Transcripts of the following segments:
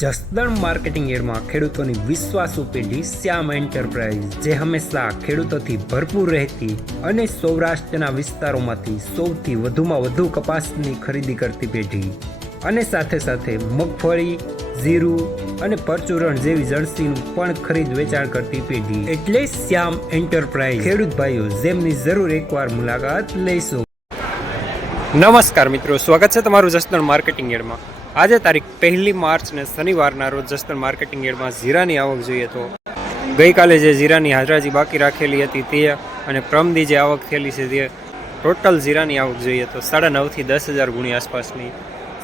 Jasdan marketing યાર્ડમાં ખેડૂતોની વિશ્વાસુ પેઢી શ્યામ એન્ટરપ્રાઇઝ, જે હંમેશા ખેડૂતોથી ભરપૂર રહેતી અને સૌરાષ્ટ્રના વિસ્તારોમાંથી સૌથી વધુમાં વધુ કપાસની ખરીદી કરતી પેઢી અને સાથે સાથે મગફળી, જીરું અને પરચુરણ જેવી જણસીનું પણ ખરીદ વેચાણ કરતી પેઢી એટલે શ્યામ એન્ટરપ્રાઇઝ. ખેડૂત ભાઈઓ, જેમની જરૂર એકવાર મુલાકાત લઈશું. નમસ્કાર મિત્રો, સ્વાગત છે તમારું જસદણ માર્કેટિંગ યાર્ડમાં. આજે તારીખ 1 માર્ચ ને શનિવારના રોજ જસદણ માર્કેટિંગ યાર્ડમાં જીરાની આવક જોઈએ તો ગઈકાલે જે જીરાની હાજરાજી બાકી રાખેલી હતી તે અને પ્રમદી જે આવક થયેલી છે તે ટોટલ જીરાની આવક જોઈએ તો 9.5 થી 10,000 ગુણી આસપાસની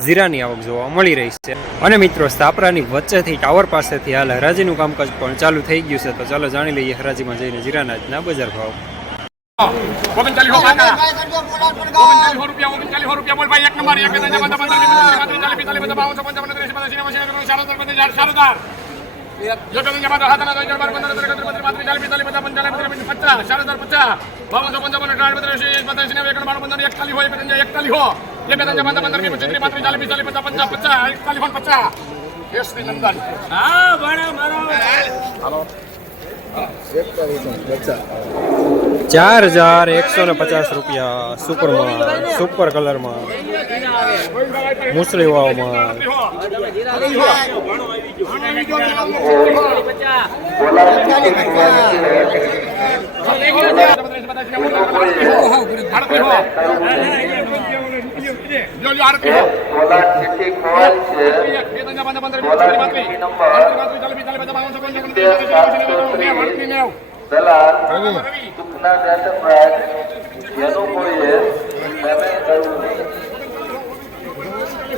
જીરાની આવક જોવા મળી રહી છે. અને મિત્રો, સાપરાની વચ્ચેથી ટાવર પાસેથી હાલ હરાજીનું કામકાજ પણ ચાલુ થઈ ગયું છે. તો ચાલો જાણી લઈએ હરાજીમાં જઈને જીરાના આજના બજાર ભાવ. 39 રૂપિયા બોલ ભાઈ, એક નંબર. 1 2 3 4 5 6 7 8 4,150 રૂપિયા સુપરમાં, સુપર કલરમાં, મુસળી વાવમાં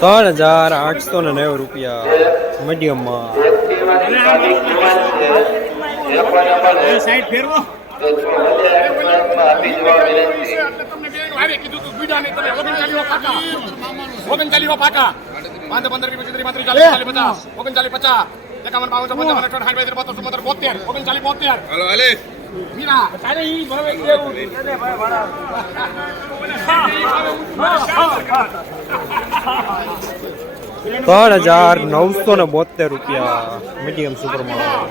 3,890 રૂપિયા મીડિયમમાં. ₹3,972 રૂપિયા મીડિયમ સુપરમાં.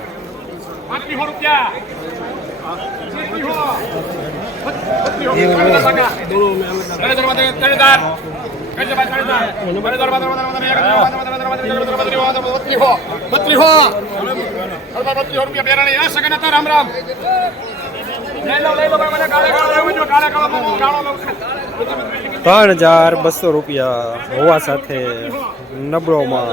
3,200 રૂપિયા હોવા સાથે નબળોમાં.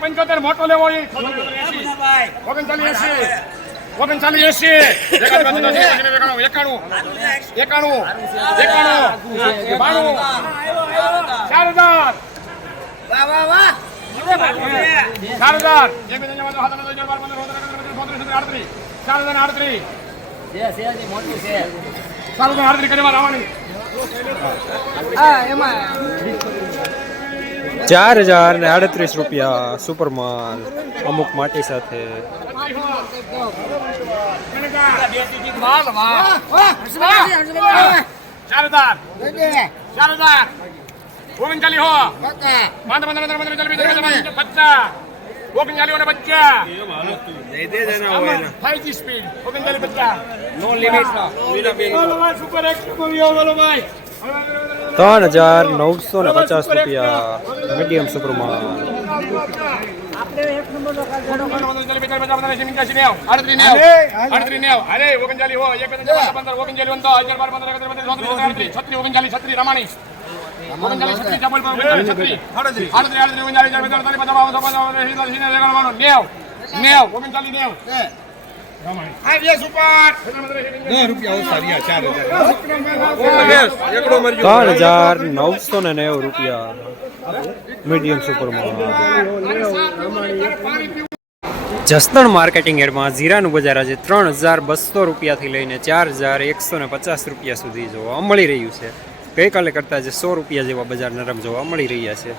4,000 મોટો લેવો 4,038 રૂપિયા સુપરમાલ અમુક માટી સાથે. 3,950 રૂપિયા મીડિયમ સુપરમાં. 3,990 રૂપિયા મીડિયમ સુપરમાં. જસદણ માર્કેટિંગ યાર્ડમાં જીરાનું બજાર આજે 3200 રૂપિયાથી લઈને 4150 રૂપિયા સુધી જોવા મળી રહ્યું છે. ગઈકાલે કરતાં આજે 100 રૂપિયા જેવા બજાર નરમ જોવા મળી રહ્યા છે.